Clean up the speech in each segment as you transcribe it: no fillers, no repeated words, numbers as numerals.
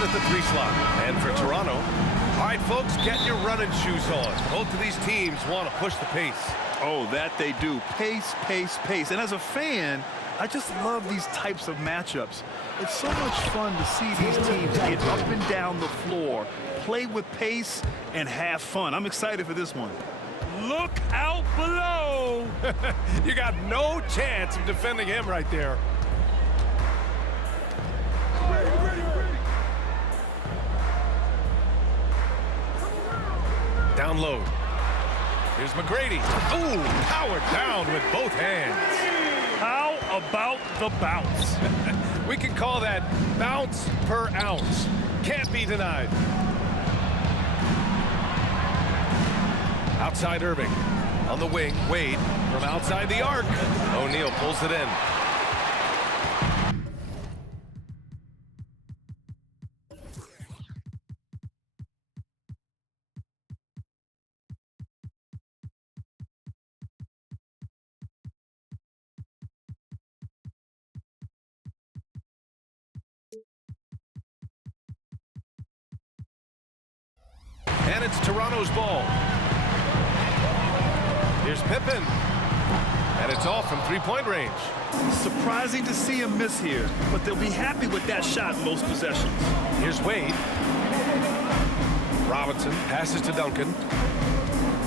in at the 3 slot. And for Toronto, all right, folks, get your running shoes on. Both of these teams want to push the pace. Oh, that they do. Pace, pace, pace. And as a fan, I just love these types of matchups. It's so much fun to see these teams get up and down the floor, play with pace, and have fun. I'm excited for this one. Look out below. You got no chance of defending him right there. Down low. Here's McGrady. Ooh, powered down with both hands. How about the bounce? We can call that bounce per ounce. Can't be denied. Outside Irving. On the wing, Wade from outside the arc. O'Neal pulls it in. And it's Toronto's ball. Here's Pippen. And it's off from three-point range. Surprising to see him miss here, but they'll be happy with that shot most possessions. Here's Wade. Robinson passes to Duncan.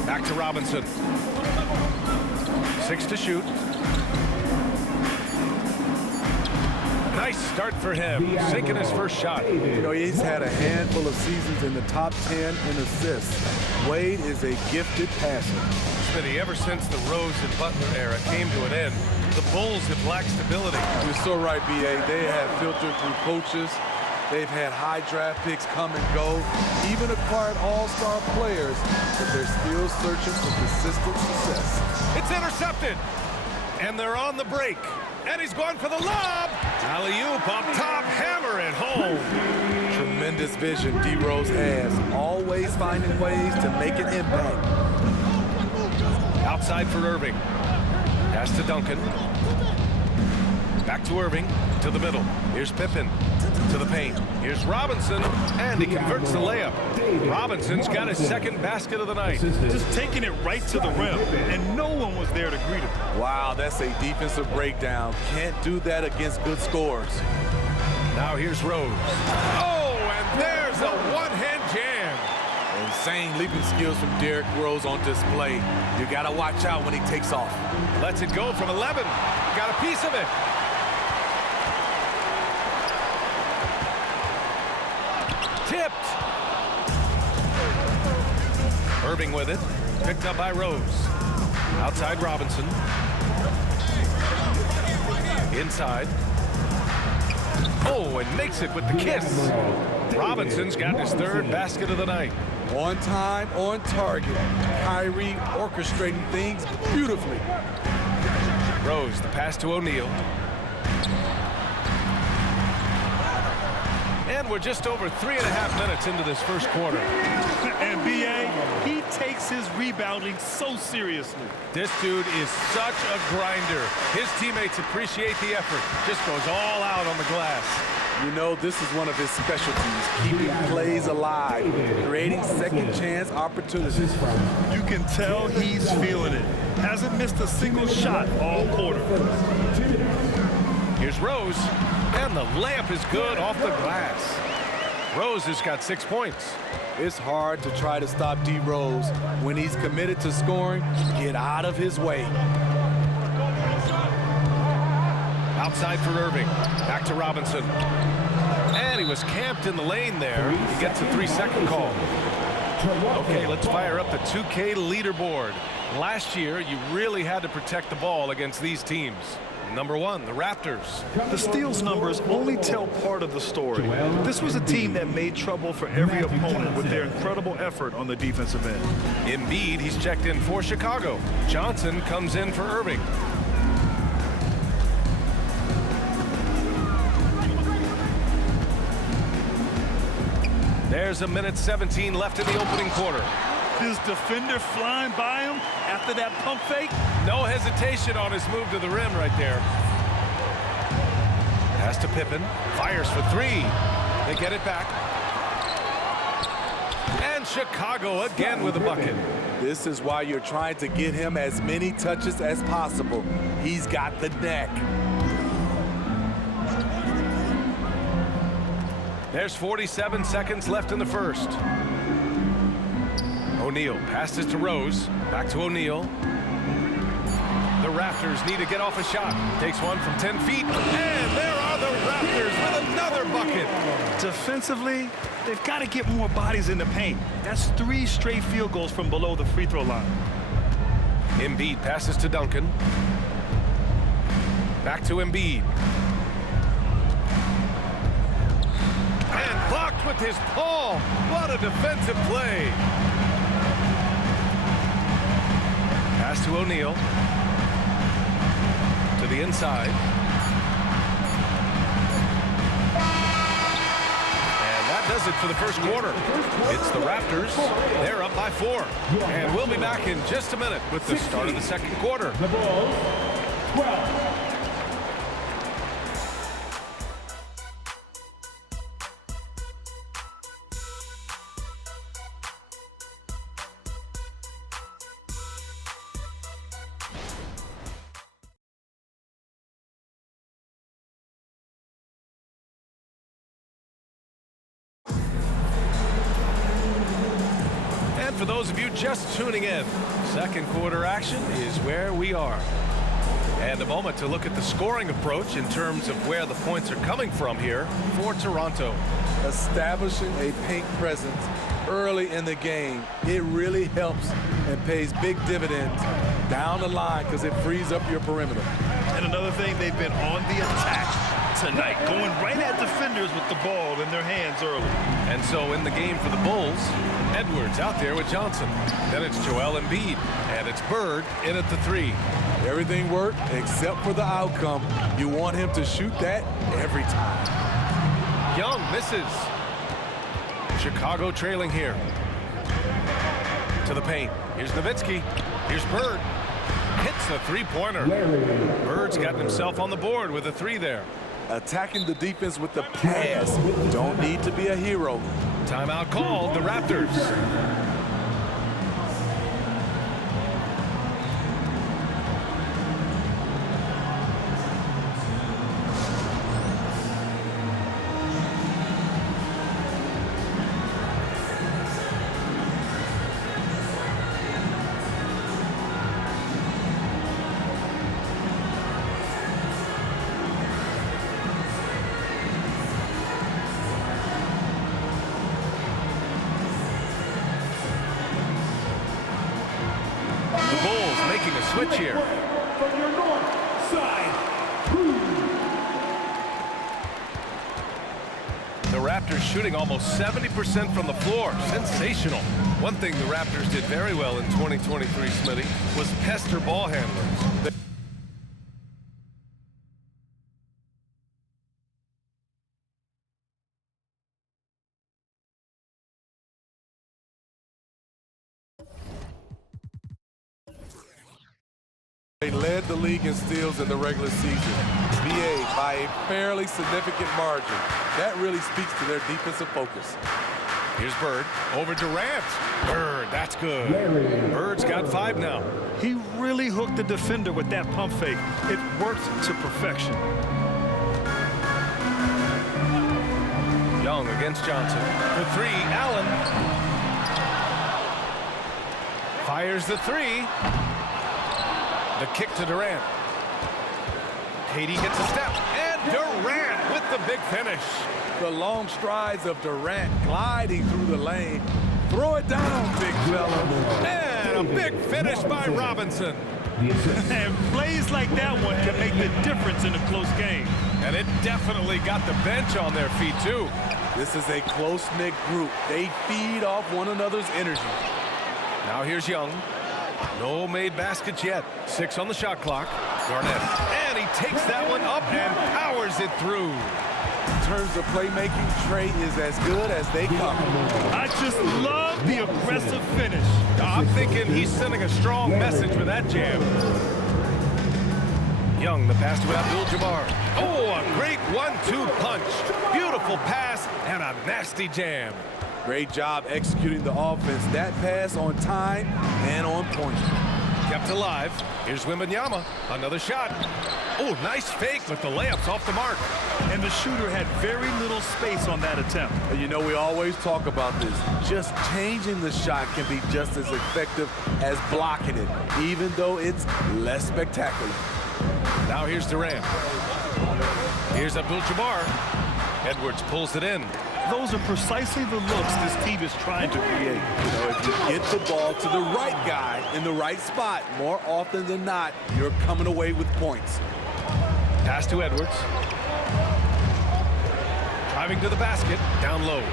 Back to Robinson. 6 to shoot. Nice start for him, sinking his first shot. You know, he's had a handful of seasons in the top 10 in assists. Wade is a gifted passer. Smitty, ever since the Rose and Butler era came to an end, the Bulls have lacked stability. You're so right, B.A. They have filtered through coaches. They've had high draft picks come and go, even acquired all-star players, but they're still searching for consistent success. It's intercepted, and they're on the break. And he's going for the lob. Alley-oop up top, hammer it home. Tremendous vision D. Rose has, always finding ways to make an impact. Outside for Irving. Pass to Duncan. Back to Irving, to the middle. Here's Pippen, to the paint. Here's Robinson, and he converts the layup. Robinson's got his second basket of the night. Just taking it right to the rim, and no one was there to greet him. Wow, that's a defensive breakdown. Can't do that against good scorers. Now here's Rose. Oh, and there's a one-hand jam. Insane leaping skills from Derrick Rose on display. You got to watch out when he takes off. Lets it go from 11. Got a piece of it. Tipped. Irving with it. Picked up by Rose. Outside Robinson. Inside. Oh, and makes it with the kiss. Robinson's got his third basket of the night. On time, on target. Kyrie orchestrating things beautifully. Rose, the pass to O'Neal. And we're just over 3.5 minutes into this first quarter. And B.A., he takes his rebounding so seriously. This dude is such a grinder. His teammates appreciate the effort. Just goes all out on the glass. You know, this is one of his specialties, keeping plays alive, creating second chance opportunities. You can tell he's feeling it. Hasn't missed a single shot all quarter. Here's Rose, and the layup is good off the glass. Rose has got 6 points. It's hard to try to stop D. Rose. When he's committed to scoring, get out of his way. Outside for Irving. Back to Robinson. And he was camped in the lane there. He gets a 3-second call. Okay, let's fire up the 2K leaderboard. Last year, you really had to protect the ball against these teams. Number 1, the Raptors. The steals numbers only tell part of the story. This was a team that made trouble for every opponent with their incredible effort on the defensive end. Embiid, he's checked in for Chicago. Johnson comes in for Irving. There's 1:17 left in the opening quarter. His defender flying by him after that pump fake. No hesitation on his move to the rim right there. Pass to Pippen. Fires for 3. They get it back. And Chicago again with a bucket. This is why you're trying to get him as many touches as possible. He's got the neck. There's 47 seconds left in the first. O'Neal passes to Rose. Back to O'Neal. The Raptors need to get off a shot. Takes one from 10 feet. And there are the Raptors with another bucket. Defensively, they've got to get more bodies in the paint. That's 3 straight field goals from below the free throw line. Embiid passes to Duncan. Back to Embiid. And blocked with his palm. What a defensive play. Pass to O'Neal. To the inside. And that does it for the first quarter. It's the Raptors. They're up by 4. And we'll be back in just a minute with the start of the second quarter. The Bulls, 12. For those of you just tuning in, second quarter action is where we are. And a moment to look at the scoring approach in terms of where the points are coming from here for Toronto. Establishing a paint presence early in the game, it really helps and pays big dividends down the line because it frees up your perimeter. And another thing, they've been on the attack tonight, going right at defenders with the ball in their hands early. And so in the game for the Bulls, Edwards out there with Johnson. Then it's Joel Embiid, and it's Bird in at the 3. Everything worked except for the outcome. You want him to shoot that every time. Young misses. Chicago trailing here. To the paint. Here's Nowitzki. Here's Bird. Hits the three-pointer. Bird's gotten himself on the board with a 3 there. Attacking the defense with the pass. Don't need to be a hero. Timeout called, the Raptors. Switch here. From your north side. The Raptors shooting almost 70% from the floor. Sensational. One thing the Raptors did very well in 2023, Smitty, was pester ball handlers. They led the league in steals in the regular season. BA by a fairly significant margin. That really speaks to their defensive focus. Here's Bird over Durant. Bird, that's good. Bird's got 5 now. He really hooked the defender with that pump fake. It worked to perfection. Young against Johnson. The 3, Allen. Fires the 3. The kick to Durant. Katie gets a step. And Durant with the big finish. The long strides of Durant gliding through the lane. Throw it down, big fella. And a big finish by Robinson. And plays like that one can make the difference in a close game. And it definitely got the bench on their feet, too. This is a close-knit group. They feed off one another's energy. Now here's Young. No made baskets yet. 6 on the shot clock. Garnett. And he takes that one up and powers it through. In terms of playmaking, Trey is as good as they come. I just love the aggressive finish. I'm thinking he's sending a strong message with that jam. Young, the pass to Abdul-Jabbar. Oh, a great 1-2 punch. Beautiful. Beautiful pass and a nasty jam. Great job executing the offense. That pass on time and on point. Kept alive. Here's Wembanyama. Another shot. Oh, nice fake, but the layup's off the mark. And the shooter had very little space on that attempt. And you know, we always talk about this. Just changing the shot can be just as effective as blocking it, even though it's less spectacular. Now here's Durant. Here's Abdul-Jabbar. Edwards pulls it in. Those are precisely the looks this team is trying to create. You know, if you get the ball to the right guy in the right spot, more often than not, you're coming away with points. Pass to Edwards. Driving to the basket, down low.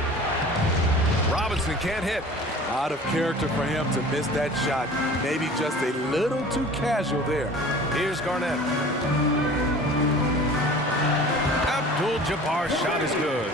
Robinson can't hit. Out of character for him to miss that shot. Maybe just a little too casual there. Here's Garnett. Abdul-Jabbar's shot is good.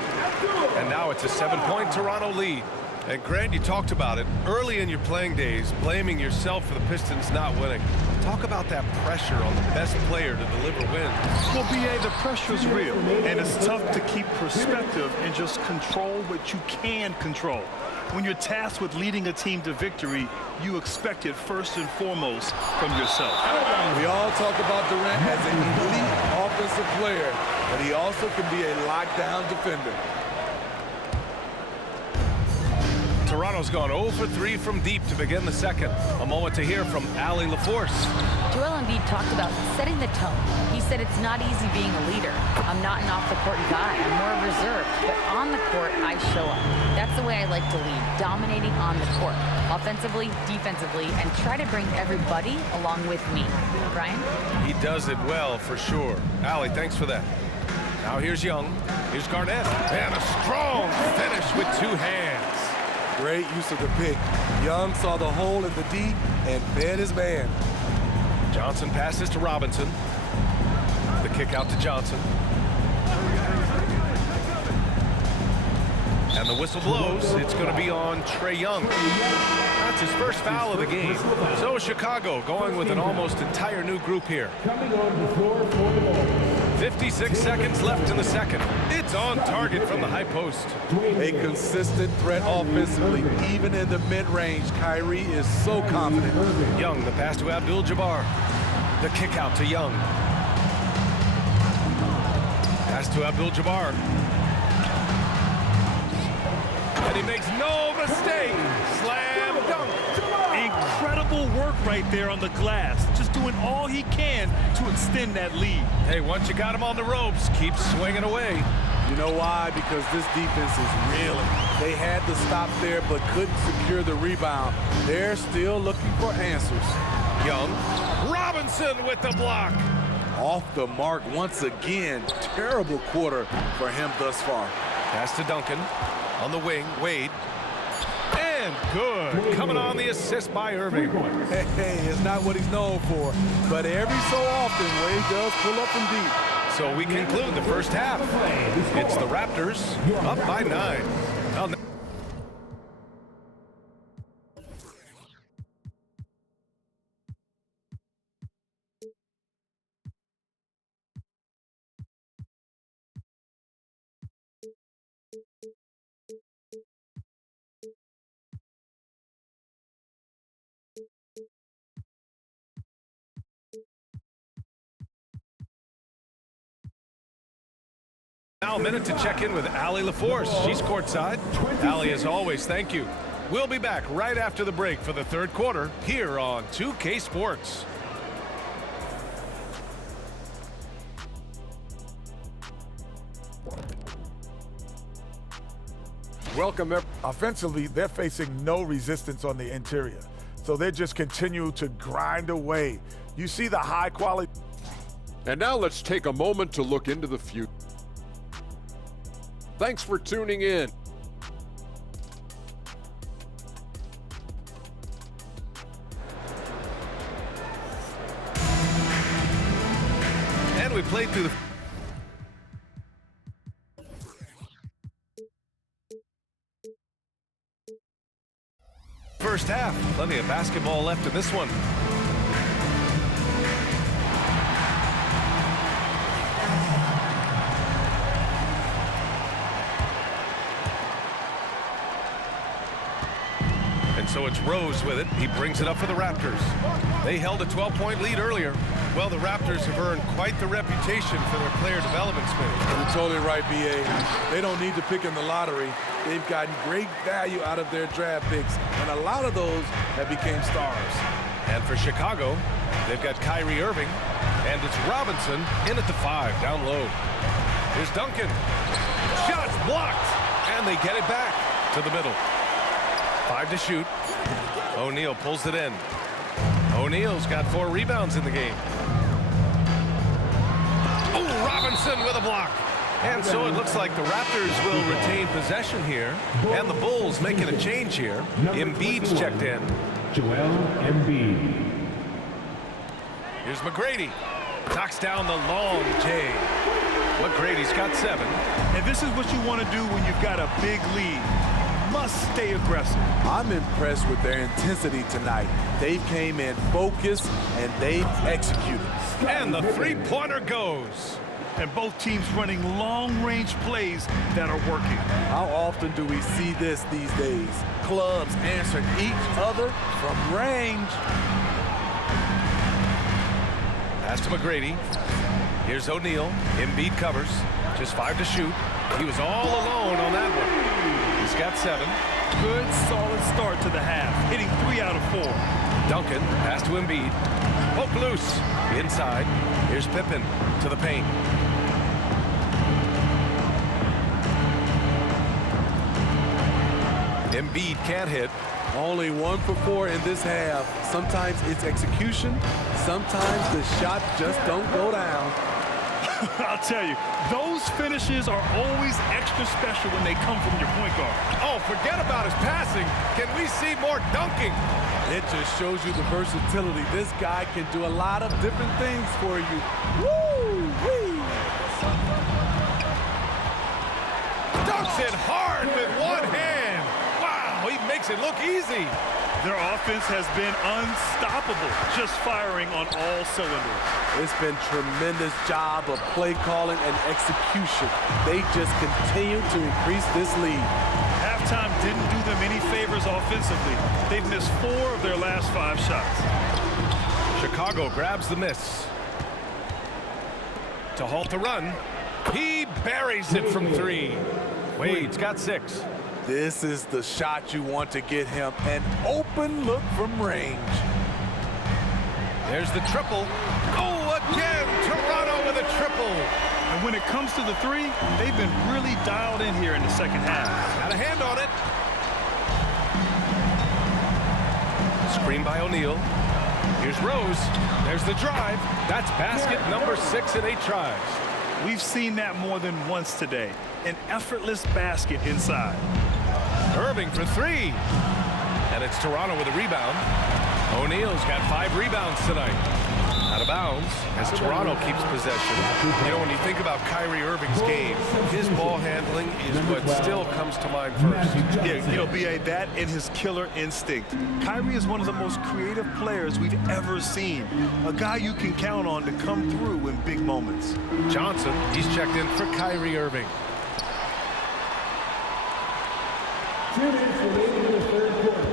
And now it's a 7-point Toronto lead. And Grant, you talked about it early in your playing days, blaming yourself for the Pistons not winning. Talk about that pressure on the best player to deliver wins. Well, B.A., the pressure's real, and it's tough to keep perspective and just control what you can control. When you're tasked with leading a team to victory, you expect it first and foremost from yourself. We all talk about Durant as an elite offensive player, but he also can be a lockdown defender. Toronto's gone 0 for 3 from deep to begin the second. A moment to hear from Allie LaForce. Joel Embiid talked about setting the tone. He said it's not easy being a leader. I'm not an off-the-court guy. I'm more reserved. But on the court, I show up. That's the way I like to lead, dominating on the court, offensively, defensively, and try to bring everybody along with me. Brian? He does it well, for sure. Allie, thanks for that. Now here's Young. Here's Garnett. And a strong finish with 2 hands. Great use of the pick. Young saw the hole in the D and fed his man. Johnson passes to Robinson. The kick out to Johnson. And the whistle blows. It's going to be on Trae Young. That's his first foul of the game. So Chicago going with an almost entire new group here. Coming on the floor for the ball. 56 seconds left in the second. It's on target from the high post. A consistent threat offensively, even in the mid-range. Kyrie is so confident. Young, the pass to Abdul-Jabbar. The kick out to Young. Pass to Abdul-Jabbar. And he makes no mistake. Slam dunk. Incredible work right there on the glass. Just doing all he can to extend that lead. Hey, once you got him on the ropes, keep swinging away. You know why? Because this defense is reeling. They had to stop there but couldn't secure the rebound. They're still looking for answers. Young. Robinson with the block. Off the mark once again. Terrible quarter for him thus far. Pass to Duncan. On the wing, Wade. And good. Coming on the assist by Irving. Hey, it's not what he's known for, but every so often Wade does pull up from deep. So we conclude the first half. It's the Raptors up by 9. Now a minute to check in with Allie LaForce. She's courtside. Allie, as always, thank you. We'll be back right after the break for the third quarter here on 2K Sports. Welcome. Offensively, they're facing no resistance on the interior. So they just continue to grind away. You see the high quality. And now let's take a moment to look into the future. Thanks for tuning in. And we played through the first half. Plenty of basketball left in this one. And so it's Rose with it. He brings it up for the Raptors. They held a 12-point lead earlier. Well, the Raptors have earned quite the reputation for their player development spin. You're totally right, B.A. They don't need to pick in the lottery. They've gotten great value out of their draft picks, and a lot of those have become stars. And for Chicago, they've got Kyrie Irving, and it's Robinson in at the 5, down low. Here's Duncan. Shots blocked, and they get it back to the middle. 5 to shoot. O'Neal pulls it in. O'Neal's got 4 rebounds in the game. Oh, Robinson with a block. And so it looks like the Raptors will retain possession here, and the Bulls making a change here. Embiid's checked in. Joel Embiid. Here's McGrady. Knocks down the long J. McGrady's got 7. And this is what you want to do when you've got a big lead. Must stay aggressive. I'm impressed with their intensity tonight. They came in focused, and they've executed. And the three-pointer goes. And both teams running long-range plays that are working. How often do we see this these days? Clubs answering each other from range. Pass to McGrady. Here's O'Neal. Embiid covers. Just 5 to shoot. He was all alone on that one. He's got 7. Good, solid start to the half, hitting 3 out of 4. Duncan, pass to Embiid. Poke loose. Inside. Here's Pippen to the paint. Embiid can't hit. Only 1 for 4 in this half. Sometimes it's execution. Sometimes the shot just don't go down. I'll tell you, those finishes are always extra special when they come from your point guard. Oh, forget about his passing. Can we see more dunking? It just shows you the versatility. This guy can do a lot of different things for you. Woo-wee! Dunks it hard with one hand. Wow, he makes it look easy. Their offense has been unstoppable, just firing on all cylinders. It's been tremendous job of play calling and execution. They just continue to increase this lead. Halftime didn't do them any favors offensively. They've missed 4 of their last 5 shots. Chicago grabs the miss. To halt the run, he buries it from 3. Wade's got 6. This is the shot you want to get him. An open look from range. There's the triple. Oh, again, Toronto with a triple. And when it comes to the 3, they've been really dialed in here in the second half. Got a hand on it. Screen by O'Neal. Here's Rose. There's the drive. That's basket number 6 in 8 tries. We've seen that more than once today. An effortless basket inside. Irving for 3. And it's Toronto with a rebound. O'Neal's got 5 rebounds tonight. Out of bounds as Toronto keeps possession. You know, when you think about Kyrie Irving's game, his ball handling is what still comes to mind first. Yeah, you know, B.A., that and his killer instinct. Kyrie is one of the most creative players we've ever seen. A guy you can count on to come through in big moments. Johnson, he's checked in for Kyrie Irving. 2 minutes remaining in the third quarter.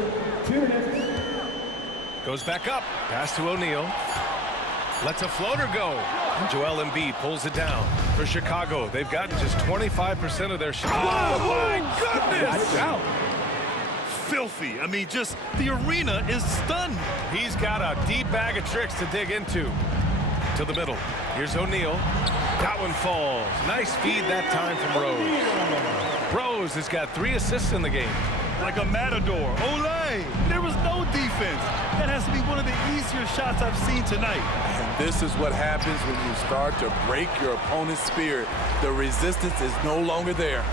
2 minutes. Goes back up. Pass to O'Neal. Lets a floater go. And Joel Embiid pulls it down. For Chicago, they've gotten just 25% of their shots. Oh, my goodness! Out. Filthy. I mean, just the arena is stunned. He's got a deep bag of tricks to dig into. To the middle. Here's O'Neal. That one falls. Nice feed that time from Rose. Rose has got 3 assists in the game. Like a matador. Olay! There was no defense. That has to be one of the easier shots I've seen tonight. And this is what happens when you start to break your opponent's spirit. The resistance is no longer there.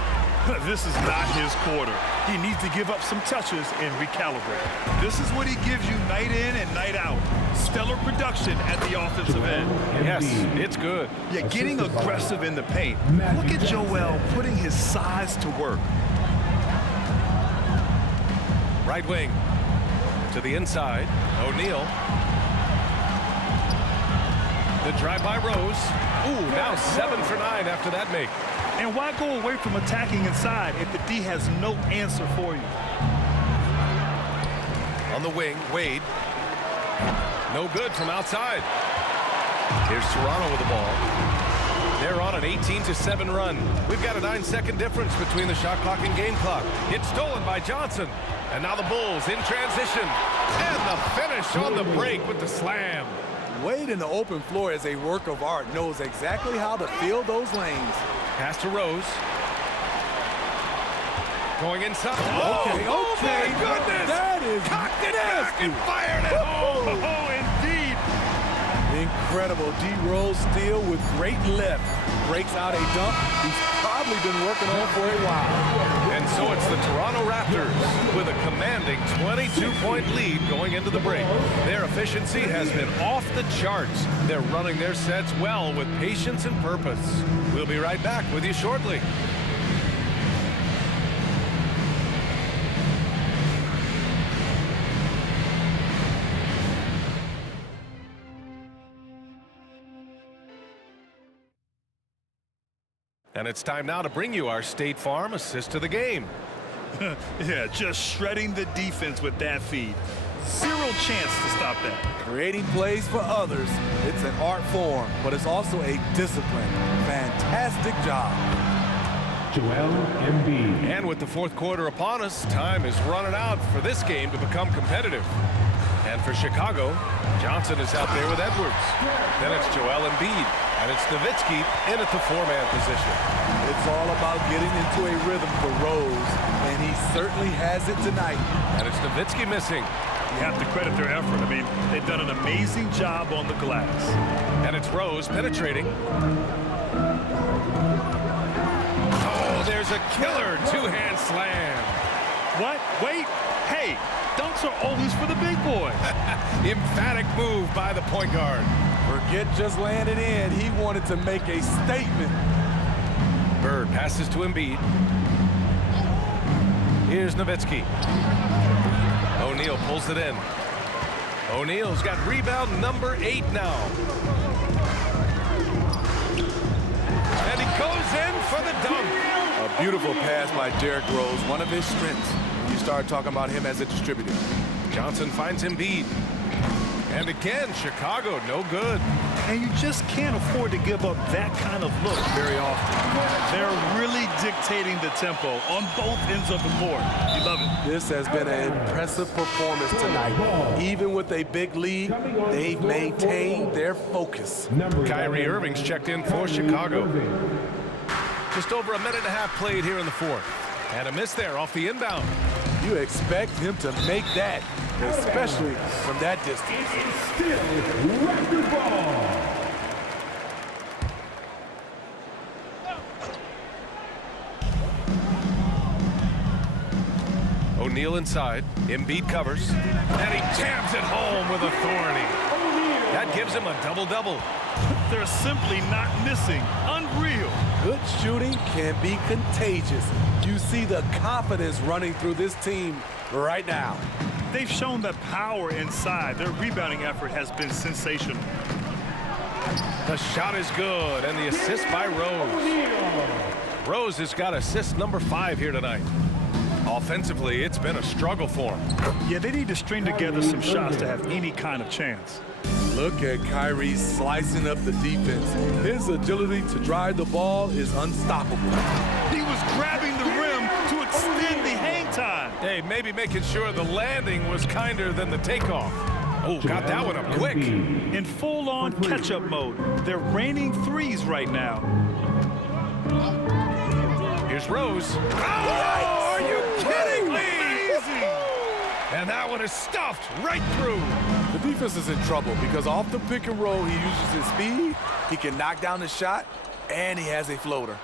This is not his quarter. He needs to give up some touches and recalibrate. This is what he gives you night in and night out. Stellar production at the offensive end. Yes, it's good. Yeah, getting aggressive in the paint. Look at Joel putting his size to work. Right wing. To the inside. O'Neal. The drive by Rose. Ooh, now 7 for 9 after that make. And why go away from attacking inside if the D has no answer for you? On the wing, Wade. No good from outside. Here's Toronto with the ball. They're on an 18-7 run. We've got a 9-second difference between the shot clock and game clock. It's stolen by Johnson. And now the Bulls in transition. And the finish on the break with the slam. Wade in the open floor is a work of art, knows exactly how to fill those lanes. Pass to Rose. Going inside. Okay. Oh my goodness! That is cocked it back and fired it home. Oh, indeed. Incredible. D. Rose steal with great lift. Breaks out a dunk he's probably been working on for a while. And so it's the Toronto Raptors with a commanding 22-point lead going into the break. Their efficiency has been off the charts. They're running their sets well with patience and purpose. We'll be right back with you shortly. And it's time now to bring you our State Farm assist to the game. Yeah, just shredding the defense with that feed. Zero chance to stop that. Creating plays for others, it's an art form, but it's also a discipline. Fantastic job. Joel Embiid. And with the fourth quarter upon us, time is running out for this game to become competitive. And for Chicago, Johnson is out there with Edwards. Then it's Joel Embiid, and it's Nowitzki in at the four-man position. It's all about getting into a rhythm for Rose, and he certainly has it tonight. And it's Nowitzki missing. You have to credit their effort. I mean, they've done an amazing job on the glass. And it's Rose penetrating. Oh, there's a killer two-hand slam. What? Wait. Hey, dunks are always for the big boy. Emphatic move by the point guard. Forget just landed in. He wanted to make a statement. Bird passes to Embiid. Here's Nowitzki. O'Neal pulls it in. O'Neal's got rebound number 8 now. And he goes in for the dunk. A beautiful pass by Derrick Rose, one of his strengths. You start talking about him as a distributor. Johnson finds Embiid. And again, Chicago, no good. And you just can't afford to give up that kind of look very often. They're really dictating the tempo on both ends of the court. You love it. This has been an impressive performance tonight. Even with a big lead, they've maintained their focus. Kyrie Irving's checked in for Chicago. Just over a minute and a half played here in the fourth. And a miss there off the inbound. You expect him to make that, especially from that distance. Still Raptor ball. O'Neal inside. Embiid covers. And he jams it home with authority. That gives him a double-double. They're simply not missing. Unreal. Good shooting can be contagious. You see the confidence running through this team right now. They've shown that power inside. Their rebounding effort has been sensational. The shot is good, and the assist by Rose. Rose has got assist number 5 here tonight. Offensively, it's been a struggle for him. Yeah, they need to string together some shots to have any kind of chance. Look at Kyrie slicing up the defense. His agility to drive the ball is unstoppable. He was grabbing the rim to extend the hang time. Hey, maybe making sure the landing was kinder than the takeoff. Oh, got that one up quick. In full-on catch-up mode. They're raining threes right now. Here's Rose. Oh, are you kidding me? Amazing. And that one is stuffed right through. The defense is in trouble because off the pick and roll, he uses his speed, he can knock down the shot, and he has a floater.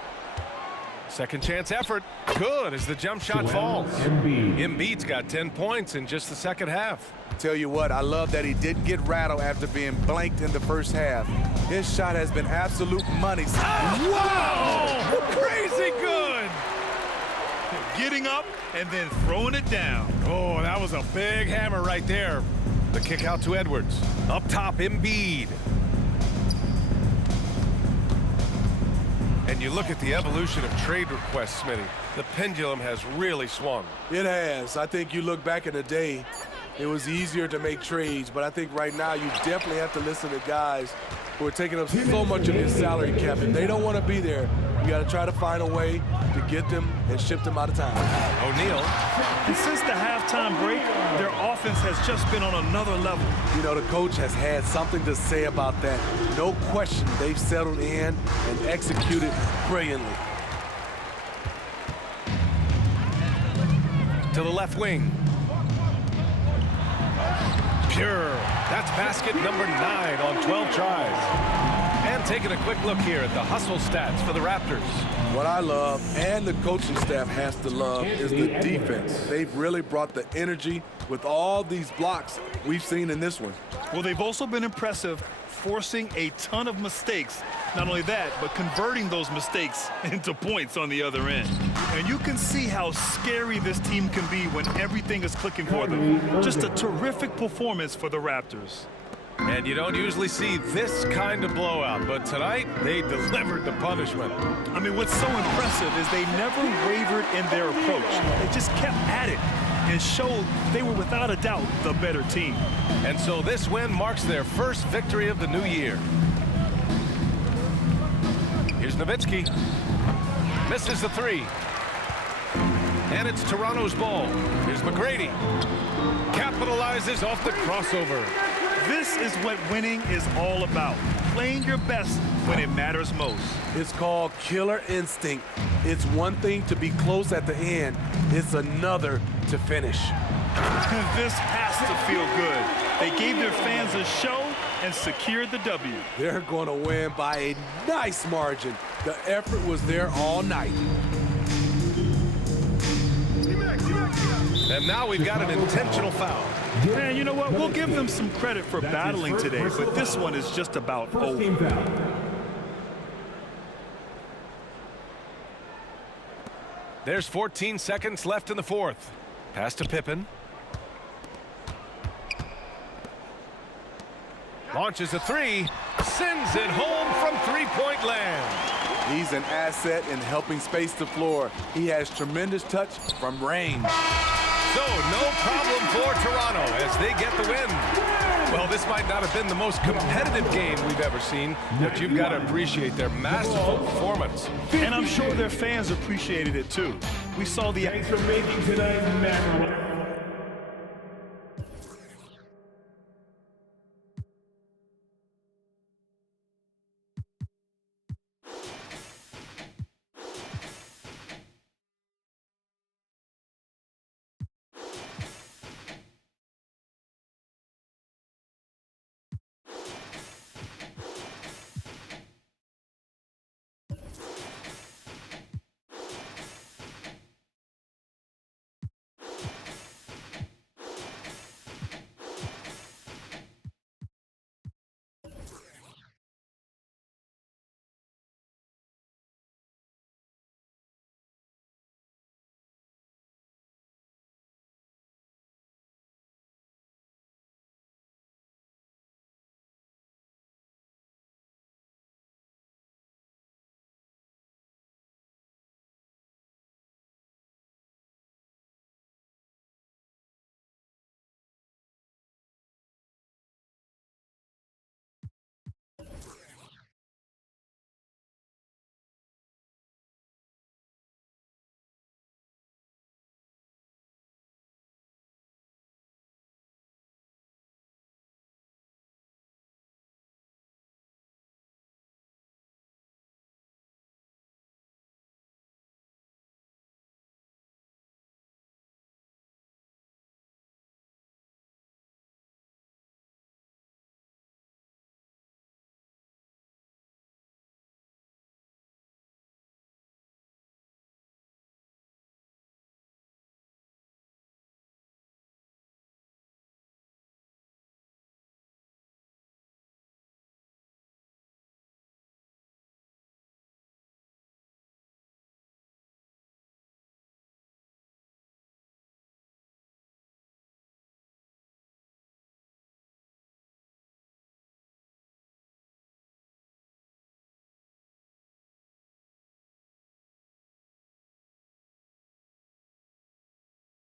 Second chance effort. Good as the jump shot falls. Embiid's got 10 points in just the second half. Tell you what, I love that he didn't get rattled after being blanked in the first half. His shot has been absolute money. Oh, wow! Crazy good! Getting up and then throwing it down. Oh, that was a big hammer right there. The kick out to Edwards. Up top, Embiid. And you look at the evolution of trade requests, Smitty. The pendulum has really swung. It has. I think you look back in the day, it was easier to make trades, but I think right now you definitely have to listen to guys who are taking up so much of your salary cap. If they don't want to be there, you got to try to find a way to get them and ship them out of town. O'Neal. And since the halftime break, their offense has just been on another level. You know, the coach has had something to say about that. No question, they've settled in and executed brilliantly. To the left wing. Pure. That's basket number 9 on 12 tries. And taking a quick look here at the hustle stats for the Raptors. What I love, and the coaching staff has to love, is the defense. They've really brought the energy with all these blocks we've seen in this one. Well, they've also been impressive, forcing a ton of mistakes. Not only that, but converting those mistakes into points on the other end. And you can see how scary this team can be when everything is clicking for them. Just a terrific performance for the Raptors. And you don't usually see this kind of blowout, but tonight they delivered the punishment. I mean, what's so impressive is they never wavered in their approach. They just kept at it and showed they were without a doubt the better team. And so this win marks their first victory of the new year. Here's Nowitzki. Misses the 3. And it's Toronto's ball. Here's McGrady. Capitalizes off the crossover. This is what winning is all about. Playing your best when it matters most. It's called killer instinct. It's one thing to be close at the end. It's another to finish. This has to feel good. They gave their fans a show and secured the W. They're going to win by a nice margin. The effort was there all night. And now we've got an intentional foul. Man, you know what? We'll give them some credit for battling today, but this one is just about over. There's 14 seconds left in the fourth. Pass to Pippen. Launches a 3. Sends it home from three-point land. He's an asset in helping space the floor. He has tremendous touch from range. So no problem for Toronto as they get the win. Well, this might not have been the most competitive game we've ever seen, but you've got to appreciate their masterful performance. And I'm sure their fans appreciated it too. We saw the... Thanks for making tonight's match.